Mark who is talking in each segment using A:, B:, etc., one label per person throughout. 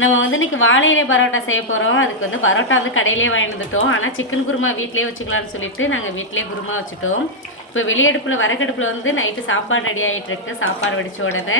A: நம்ம வந்து இன்னைக்கு வாழை இலை பரோட்டா செய்ய போகிறோம் அதுக்கு வந்து பரோட்டா வந்து கடையிலே வாங்கிட்டு வந்துட்டோம். ஆனால் சிக்கன் குருமா வீட்டிலே வச்சுக்கலாம்னு சொல்லிட்டு நாங்கள் வீட்டிலே குருமா வச்சுட்டோம். இப்போ வெளியடுப்பில் வரக்கடுப்பில் வந்து நைட்டு சாப்பாடு ரெடி ஆகிட்டு இருக்கு. சாப்பாடு வடித்த உடனே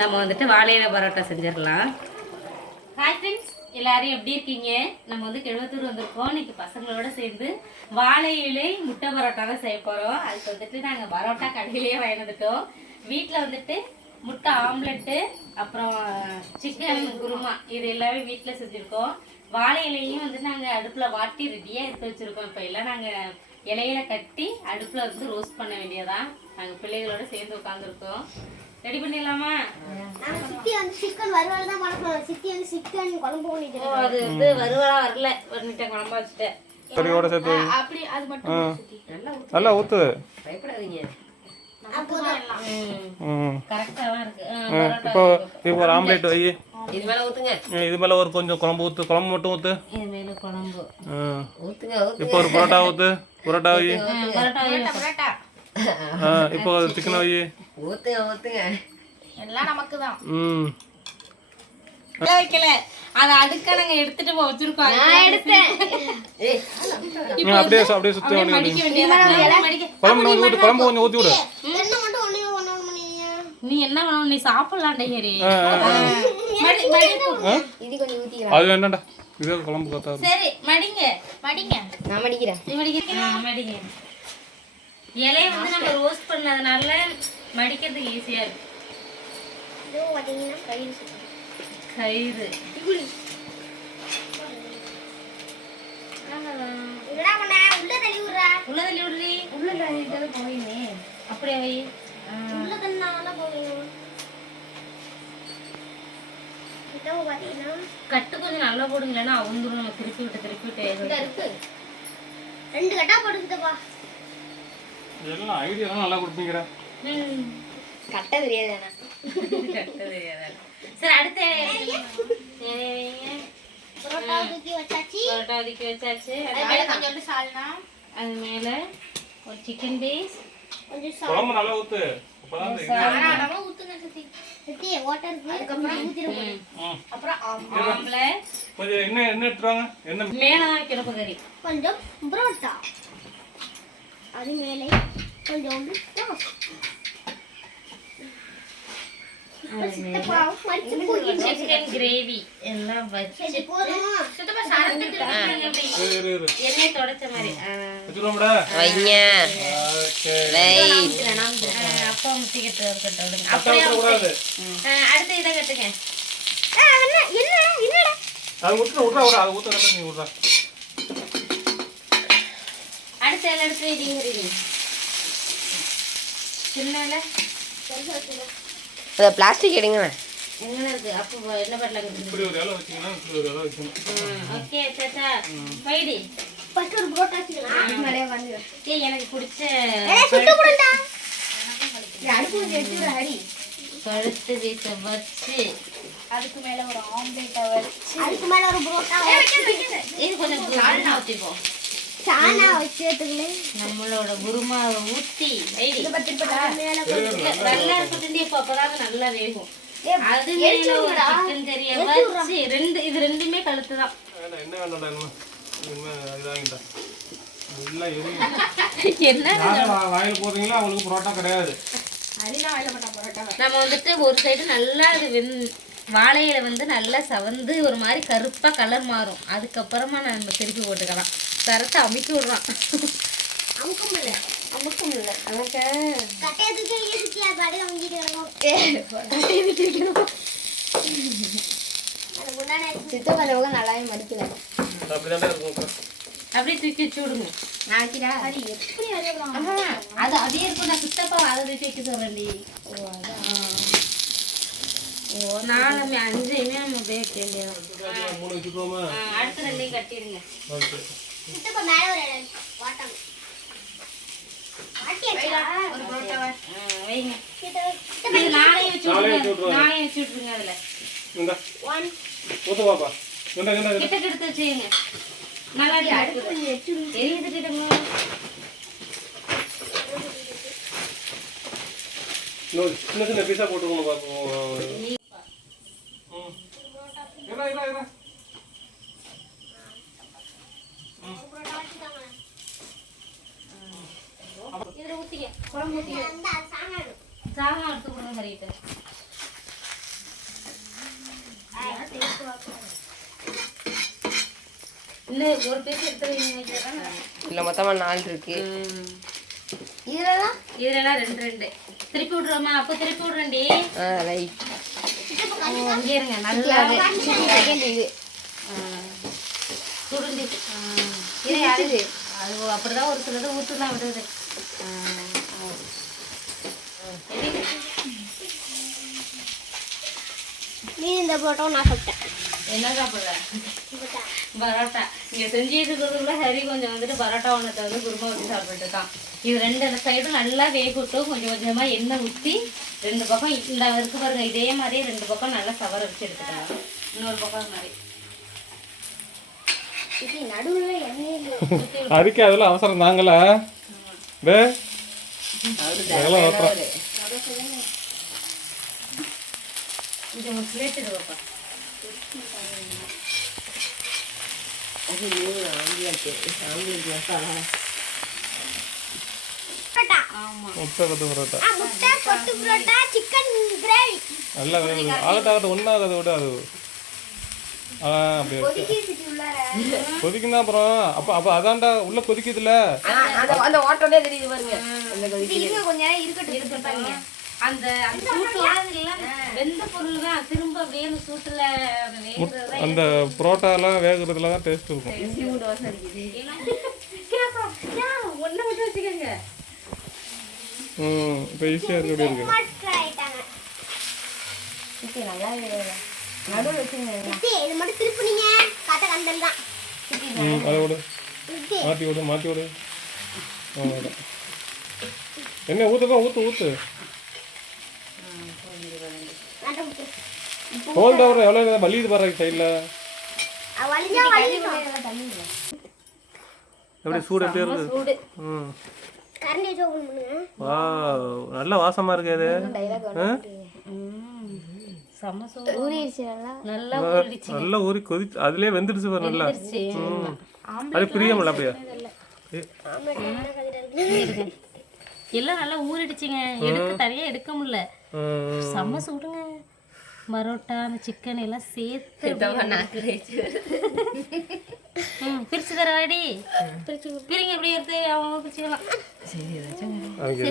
A: நம்ம வந்துட்டு வாழை இலை பரோட்டா செஞ்சிடலாம். ஹாய் ஃப்ரெண்ட்ஸ் எல்லாரும் எப்படி இருக்கீங்க? நம்ம வந்து கெழுவத்தூர் வந்திருக்கோம். இன்னைக்கு பசங்களோட சேர்ந்து வாழை இலை முட்டை பரோட்டா தான் செய்ய போகிறோம் அதுக்கு வந்துட்டு நாங்கள் பரோட்டா கடையிலேயே வாங்கிட்டு வீட்டில் வந்துட்டு முட்டை ஆம்லெட்டு அப்புறம் சிக்கன் குருமா. இது எல்லாமே வீட்டில் செஞ்சுருக்கோம். வாழை இலையும் வந்து நாங்கள் அடுப்பில் வாட்டி ரெடியாக எடுத்து வச்சுருக்கோம். இப்போ எல்லாம் நாங்கள் இலையில கட்டி அடுப்பில் வந்து ரோஸ்ட் பண்ண வேண்டியதான் நாங்கள் பிள்ளைகளோட சேர்ந்து உட்காந்துருக்கோம் ரெடி பண்ணிடலாமா?
B: சித்தி வந்து சிக்கன் வறுவல் தான் சித்தி வந்து சிக்கன் குழம்பு பண்ணிட்டு
A: அது வந்து வருவலா வரல. வந்துட்டேன் குழம்பா வச்சுட்டேன்.
B: அப்படி அது மட்டும்.
C: நல்லா ஊத்து. ம் இப்போ இப்போ ஒரு ஆம்லேட் வை.
D: இது மேல ஊத்துங்க.
C: ம், இது மேலே ஒரு கொஞ்சம் குழம்பு ஊத்து. குழம்பு மட்டும் ஊத்து.
A: இது மேல குழம்பு.
C: ஆ.
D: ஊத்துங்க ஊத்து
C: இப்போ ஒரு பரோட்டா ஊத்து. பரோட்டா வை.
A: பரோட்டா வேணும்.
C: ஆ இப்போ சிக்கன் வை.
D: ஊத்துங்க ஊத்துங்க.
B: எல்லாம் நமக்கு தான்
C: ம்.
A: உள்ள வைக்கல. அதை அடுக்க நாங்க எடுத்துட்டு போய் வச்சிருக்கோம்.
B: நான் எடுத்தேன்.
C: அப்படியே அப்படியே சுற்றி
A: அப்படியே மடிக்க வேண்டியது
C: குழம்பு கொஞ்சம் ஊத்து குழம்பு கொஞ்சம் ஊற்றி விடு.
B: என்ன மட்டும் ஒண்ணு ஒண்ணு ஒண்ணு பண்ணீங்க
A: நீ என்ன பண்ணணும் நீ. மடி மடி. போ.
B: இது கொஞ்சம் ஊத்திக்கலாம்
C: அது வேண்டாம்டா இதே குழம்பு பார்த்தா
A: சரி மடிங்க.
B: மடிங்க. நான் மடிக்கிறேன்.
A: நீ மடிக்க ஆ, மடிங்க இலைய வந்து நம்ம ரோஸ்ட் பண்ணதுனால மடிக்கிறதுக்கு ஈஸியா இருக்கு.
B: இது பாத்தீங்கன்னா கயிறு சுத்தி
A: கயிறு.
B: உள்ள தள்ளி விடுறா.
A: உள்ள தள்ளி விடுறி.
B: உள்ள தள்ளி போயினே
A: அப்படியே வை. ஆ.
B: உள்ள தள்ளினால பாத்தீங்கன்னா
A: கட்டு கொஞ்சம் நல்லா போடுங்க இல்லைன்னா அவந்துரும். நம்ம திருப்பி விட்டு திருப்பி விட்டு
B: இருக்கு. ரெண்டு கட்டா
C: ஐடியாலாம் நல்லா கொடுப்பீங்கடா.
B: கட்ட தெரியாது எனக்கு
A: கட்டு தெரியாதா? சரி அடுத்த இலைய வைங்க.
B: பரோட்டா தூக்கி வச்சாச்சு.
A: பரோட்டா ஒதுக்கி வச்சாச்சு.
B: அது மேல கொஞ்சோண்டு சால்னா.
A: அது மேல ஒரு சிக்கன் பீஸ்
B: கொஞ்சம்
C: குழம்பு நல்லா ஊத்து. அப்பதான்
B: சால்னா. சுத்தி சுத்தி. அப்புறம்
A: ஆம்லெட்
C: கொஞ்சம் என்ன என்ன எடுத்துருவாங்க என்ன
A: மேலதான் கிடப்பு கறி
B: கொஞ்சம் பரோட்டா. அது மேலே ரோஸ்
A: கிரேவி எல்லாம் வச்சு
C: இரு.
A: எண்ணெய் தொடச்ச மாதிரி
D: வைங்க
A: அப்பா முட்டிக்கிட்டு இருக்கட்டும் அப்படியே அடுத்து இதை கட்டுங்க. அடுத்த. சின்ன இலை
D: பிளாஸ்டிக் எடுங்க
A: எங்கே இருக்கு? அப்போ என்ன பண்ணலாம்
C: இப்படி ஒரு இலை வச்சிங்கன்னா இப்படி ஒரு இலை வைக்கணும்
A: ஓகே
B: ஃபர்ஸ்ட் ஒரு மேலே வந்து
A: ஏய் எனக்கு பிடிச்ச
B: சுட்டு கொடுடா அடுப்பு கொஞ்சம் எடுத்து விடு ஹரி
A: கழுத்து பீஸை வச்சு.
B: அதுக்கு மேல ஒரு ஆம்லெட்டை வச்சு. அதுக்கு மேல ஒரு பரோட்டா
A: இது கொஞ்சம் சால்னா. ஊற்றிப்போம்
B: சானா வச்சுட்டுங்களே
A: நம்மளோட குருமாவை இல்ல, நல்லா இருக்கட்டும் இப்போ நல்லா வேகும். அது மேல ஒரு சிக்கன் கறியை வச்சு ரெண்டு இது ரெண்டுமே கழுத்து தான்
C: என்ன
A: நம்ம வந்துட்டு ஒரு சைடு நல்லா அது வெந் வாழையில வந்து நல்லா சவந்து ஒரு மாதிரி கருப்பா கலர் மாறும். அதுக்கப்புறமா நம்ம திருப்பி போட்டுக்கலாம். கரெக்டா அமுக்கி விடுறான்.
B: அமுக்கம் இல்ல
A: அமுக்கும் இல்லை
B: அது அது முன்னாடி சித்தப்பா பக்கம் நல்லாவே மடிக்கல.
A: அப்படியே தூக்கி வச்சு விடுங்க.
B: நான் வைக்கிறா ஹரி எப்படி
A: அது அதே இருக்கும். நான் சித்தப்பா அதை தூக்கி வைக்க சொல்றேன்டி ஓ நாலு அஞ்சையுமே நம்ம அடுத்த ரெண்டையும் கட்டிடுங்க.
B: சித்தப்பா மேல ஒரு வாட்டம். வாட்டியாச்சா ஒரு பரோட்டாவா
A: ஆ, வைங்க.
B: சித்தப்பா
A: இது நாளையும் வச்சு
C: நாளையும்
A: விட்ருங்க
C: வச்சு விட்ருவாங்க.
A: நாளையும் வச்சு விட்ருங்க அதுல.
C: இந்த.
B: ஒன்
C: ஊத்து பாப்பா இந்த இந்த இந்த.
A: கிட்ட எடுத்து வச்சுக்கோங்க. நல்லா இருக்குது. எரியுது கிட்டங்க
C: இன்னொரு சின்ன சின்ன பீஸா போட்டுக்கணும் பாப்போம். ம். இரா இரா இரா
B: பரோட்டா வச்சுக்கோங்க
A: இதில் ஊற்றிக்க குழம்பு ஊற்றிக்க
B: அந்த சாணம்
A: சாதம் எடுத்து கொடுங்க சரிக்கிட்ட இன்னும் ஒரு பீஸ் எடுத்துருவீங்க
D: இல்லை மொத்தமாக நாலு இருக்கு.
B: இதெல்லாம்
A: இதெல்லாம் ரெண்டு ரெண்டு. திருப்பி விட்ருவோமா அப்போ திருப்பி விட்றேன்டி.
D: ஆ ரைட்.
A: இங்கே இருங்க நல்லா
B: இது
A: சுடுண்டி இது. அது அப்படிதான் ஒரு சிலது ஊற்று தான் விடுது
B: நீ இந்த பரோட்டாவும் நான் சாப்பிட்டேன்
A: என்ன சாப்பிட்ற பரோட்டா இங்கே செஞ்சுட்டு இருக்கிறதுக்குள்ள ஹரி கொஞ்சம் வந்துட்டு பரோட்டா ஒன்றத்தை வந்து குருமா வச்சு சாப்பிட்டு இருக்கான் இது ரெண்டு சைடும் நல்லா வேகட்டும் கொஞ்சம் கொஞ்சமாக எண்ணெய் ஊற்றி ரெண்டு பக்கம் இந்த இருக்கு பாருங்க இதே மாதிரியே ரெண்டு பக்கம் நல்லா சவர வச்சு எடுத்துக்கலாம் இன்னொரு பக்கம் மாதிரி
B: இது நடுவில் எண்ணெயில்
C: அதுக்கு அதெல்லாம் அவசரம் தாங்கல முட்டை கொத்து பரோட்டா.
B: முட்டை கொத்து பரோட்டா சிக்கன் கிரேவி
C: நல்லா வேகுது ஆகட்டும் ஆகட்டும் ஒன்றாகத விட அது. ஆ அப்படி இருக்கு
B: கொதிக்கிட்டு உள்ளார.
C: கொதிக்குன்னா அப்புறம் அப்போ அப்போ அதான்டா உள்ள கொதிக்குதுல
D: அந்த அந்த ஓட்டோடே தெரியுது பாருங்க. அந்த கொதிக்கு
B: இது இன்னும் கொஞ்ச நேரம் இருக்கட்டும்
A: இருக்கட்டும் அந்த அந்த வெந்த பொருள் தான் திரும்ப வேணும் சூட்டுல
C: அந்த புரோட்டாலாம் வேகுறதுல தான் டேஸ்ட் இருக்கும்
A: ஒன்று மட்டும் வச்சுக்கோங்க.
C: ம் இப்போ ஈஸியாக இருக்க
B: ஆயிட்டாங்க.
D: சிக்கன் நல்லா வேகல நடுவில் வச்சுங்க
B: சித்தி, இது மட்டும் திருப்புனீங்க கதை கண்டல் தான்
C: ம் அதை விடு
B: சித்தி,
C: மாற்றி விடு மாற்றி விடு அவ்வளோதான் என்ன ஊற்றுதான் ஊற்று ஊற்று
B: நட்டை முட்டு.
C: ஹோல் டவர் எவ்வளோ நேரம் வலியுது பாரு சைடில்
B: அது வலிஞ்சா வலிக்கும்.
C: எப்படி சூடு எப்படி இருக்கு
A: சூடு.
C: ம். வா நல்ல வாசமாக இருக்கு
A: சூடு. நல்லா. ஊறிடுச்சு.
C: நல்லா ஊறி கொதிச்சு அதுலயே வெந்துடுச்சு பாரு நல்லா. ம். அது பிரியமில்ல அப்படியே?
A: எல்லாம் நல்லா ஊறிடுச்சுங்க. எடுக்க தனியாக எடுக்க முடியல.
C: ம்,
A: செம்ம சூடுங்க. பரோட்டா அந்த சிக்கன் எல்லாம் சேர்த்து பிரிச்சு தரவாடி பிரிங்க எப்படி எடுத்து அவங்க பிரிச்சுக்கலாம். சரி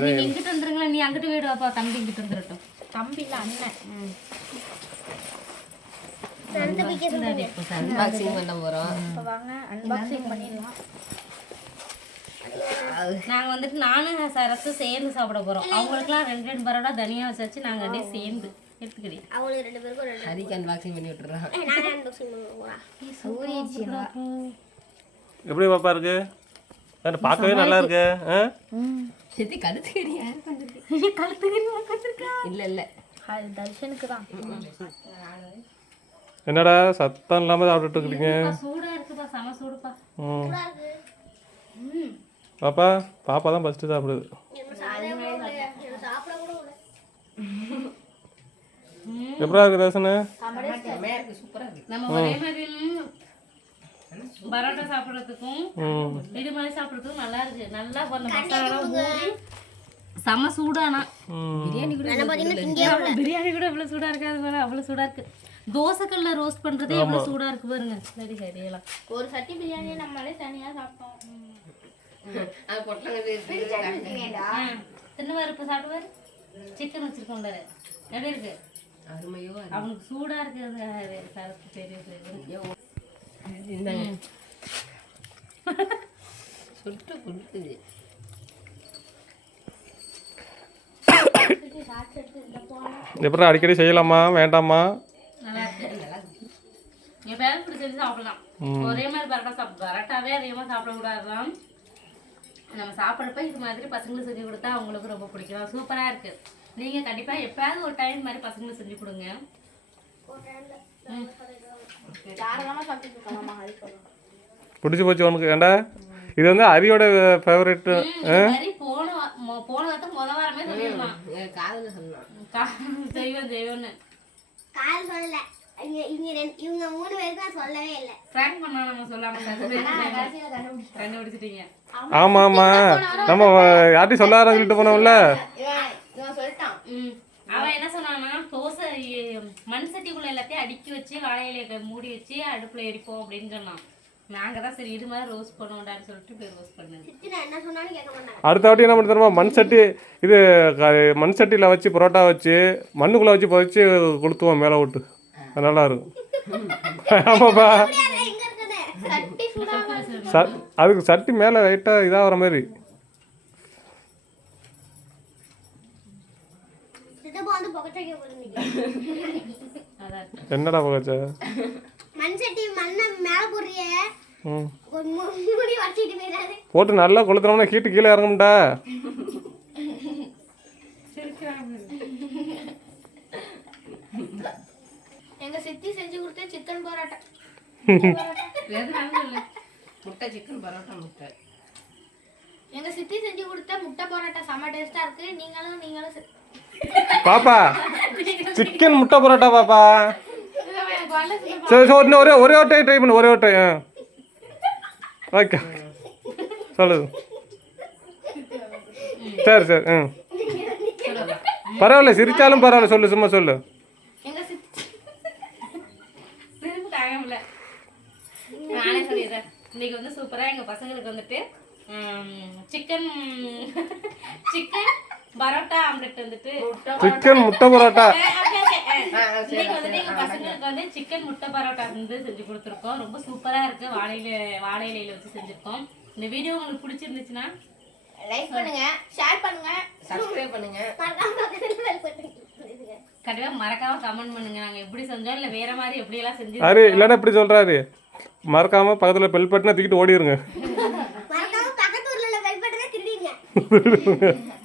A: நீங்க இங்கிட்டு வந்துருங்களேன். நீ அங்கிட்டு போயிடு வாப்பா. தம்பி இங்கிட்டு வந்துடட்டும் தம்பி இல்ல அண்ணன்.
D: அன்பாக்சிங் பண்ண
A: இப்ப வாங்க அன்பாக்சிங் பண்ணிடலாம். நாங்க வந்துட்டு நானும் சரத்து சேர்ந்து சாப்பிட போறோம். அவங்களுக்குலாம் ரெண்டு ரெண்டு பரோட்டா தனியா வச்சாச்சு. நாங்க அப்படியே சேர்ந்து. எடுத்துக்கிடி
B: அவங்களுக்கு ரெண்டு பேருக்கும் ரெண்டு
D: ஹரிக்கு அன்பாக்சிங் பண்ணி விட்டுறான்
B: ஏய், நானே unboxing பண்ணுவேன்.
C: எப்படி பாப்பா இருக்கு? பார்க்கவே நல்லா இருக்கு. ஆ?
D: சித்தி கழுத்து கடி யாரு இல்லை இல்லை.
A: தர்ஷனுக்கு தான்.
C: என்னடா சத்தம் இல்லாம சாப்பிட்டுட்டு இருக்கீங்க
A: சூடா இருக்குப்பா செம சூடுப்பா.
C: ம்.
B: சூடா இருக்கு.
C: பாப்பா பாப்பா தான் ஃபஸ்ட்டு சாப்பிடுது
B: எனக்கு சாப்பிடவே கூட முடியல. எனக்கு சாப்பிட கூட முடியல.
C: எப்படா இருக்கு தர்சனு?
A: நம்ம ஒரே மாதிரி ம், பரோட்டா சாப்பிட்றதுக்கும் இது மாதிரி சாப்பிட்றதுக்கும் நல்லா இருக்கு. நல்லா செம சூடானா.
D: பிரியாணி கூட.
A: பிரியாணி கூட இவ்வளவு சூடா இருக்காது பாரு அவ்வளவு சூடா இருக்கு. தோசைக்கல்ல ரோஸ்ட் பண்றதே எவ்வளவு சூடா இருக்கு பாருங்க. சரி சரி எல்லாம்
E: ஒரு சட்டி பிரியாணி நம்மளே தனியா சாப்பிட்டோம்.
D: அது பொட்டலங்க
A: தின்னு பருப்பு சாப்பிடுவாரு? சிக்கன் வச்சிருக்கோம்ல. எப்படி இருக்கு?
D: அருமையோ
A: அவனுக்கு சூடா இருக்கு அது அது சரக்கு பெரிய
D: இந்தாங்க. சுட்டு கொடுக்குது.
C: எப்படா அடிக்கடி செய்யலாமா? வேண்டாமா?
A: நல்லா இருக்கு. எப்பயாவது இப்படி செஞ்சு சாப்பிடலாம். ஒரே மாதிரி பரோட்டா சாப்பிட பரோட்டாவே அதிகமாக சாப்பிடக்கூடாதுதான். நம்ம சாப்பிட்றப்ப இது மாதிரி பசங்களுக்கு செஞ்சு கொடுத்தா அவங்களுக்கு ரொம்ப பிடிக்கும். சூப்பராக இருக்கு. நீங்கள் கண்டிப்பாக எப்பயாவது ஒரு டைம் மாதிரி பசங்களுக்கு செஞ்சு கொடுங்க.
C: பிடிச்சி போச்சு உனக்கு ஏண்டா? இது வந்து அரியோட
A: போன போன வாரத்துக்கு முத வாரமே
D: காதல சொன்னான்.
B: கால் சொல்லல. ரெண்டு இவங்க மூணு சொல்லவே இல்லை.
A: பண்ணா நம்ம சொல்லாம. கண்டுபிடிச்சிட்டீங்க.
C: ஆமா ஆமா நம்ம யார்ட்டையும் சொல்லாத சொல்லிட்டு போனோம்ல.
A: அவன் என்ன சொன்னான்னா தோசை மண் சட்டிக்குள்ள எல்லாத்தையும் அடுக்கி வச்சு வாழை இலையை மூடி வச்சு அடுப்புல எரிப்போம் அப்படின்னு சொன்னான். நாங்க தான் சரி இது மாதிரி ரோஸ்ட் பண்ணுவோம்டான்னு சொல்லிட்டு போய்
B: கேட்க மாட்டாங்க.
C: அடுத்த வாட்டி என்ன பண்ணி தருமா மண் சட்டி இது க- மண் சட்டியில் வச்சு பரோட்டா வச்சு மண்ணுக்குள்ளே வச்சு பொறிச்சு கொளுத்துவோம் மேலே விட்டு அது நல்லா இருக்கும். ஆமாப்பா. அதுக்கு சட்டி மேலே லைட்டாக இதாகிற மாதிரி
B: சித்தப்பா வந்து புகச்சைக்க போயிருந்தீங்க
A: அதான்
C: என்னடா பகச்சா
B: மண் சட்டி மண்ணை மேல போடுறிய.
C: ம்.
B: ஒரு மூ- மூடி வச்சுட்டு போயிடாது.
C: போட்டு நல்லா கொளுத்துனோம்னா ஹீட்டு கீழே இறங்கும்டா.
E: எங்க சித்தி செஞ்சு கொடுத்த சிக்கன் பரோட்டா.
D: முட்டை சிக்கன் பரோட்டா முட்டை.
E: எங்க சித்தி செஞ்சு கொடுத்த முட்டை பரோட்டா செம்ம டேஸ்டா இருக்கு. நீங்களும் நீங்களும்
C: பாப்பா சிக்கன் முட்டை பரோட்டா பாப்பா. சரி சரி இன்னும் ஒரே ஒரே ஒரு டைம் ட்ரை பண்ணு ஒரே ஒரு டைம் ஓகே சொல்லுது. சரி சரி ம் பரவாயில்ல சிரிச்சாலும் பரவாயில்ல சொல்லு சும்மா சொல்லு.
A: நானே சொல்லிடுறேன் இன்னைக்கு வந்து சூப்பராக எங்கள் பசங்களுக்கு வந்துட்டு சிக்கன் சிக்கன் பரோட்டா ஆம்லெட் வந்துட்டு.
C: சிக்கன் முட்டை பரோட்டா.
A: இன்னைக்கு வந்துட்டு எங்க பசங்களுக்கு வந்து சிக்கன் முட்டை பரோட்டா வந்து செஞ்சு கொடுத்துருக்கோம். ரொம்ப சூப்பரா இருக்கு. வாழையில வாழை இலையில வச்சு செஞ்சிருக்கோம். இந்த வீடியோ உங்களுக்கு பிடிச்சிருந்துச்சுன்னா
E: லைக் பண்ணுங்க ஷேர் பண்ணுங்க.
D: சப்ஸ்கிரைப் பண்ணுங்க.
B: மறக்காம.
A: கண்டிப்பா மறக்காம கமெண்ட் பண்ணுங்க. நாங்க எப்படி செஞ்சோம் இல்ல வேற மாதிரி எப்படி எல்லாம் செஞ்சு
C: அரே இல்லைன்னா இப்படி சொல்கிறாரு மறக்காமல் பக்கத்தில் பெல் பட்டனை தூக்கிட்டு ஓடிடுங்க
B: மறக்காம பக்கத்து ஊர்ல button அ திருடிங்க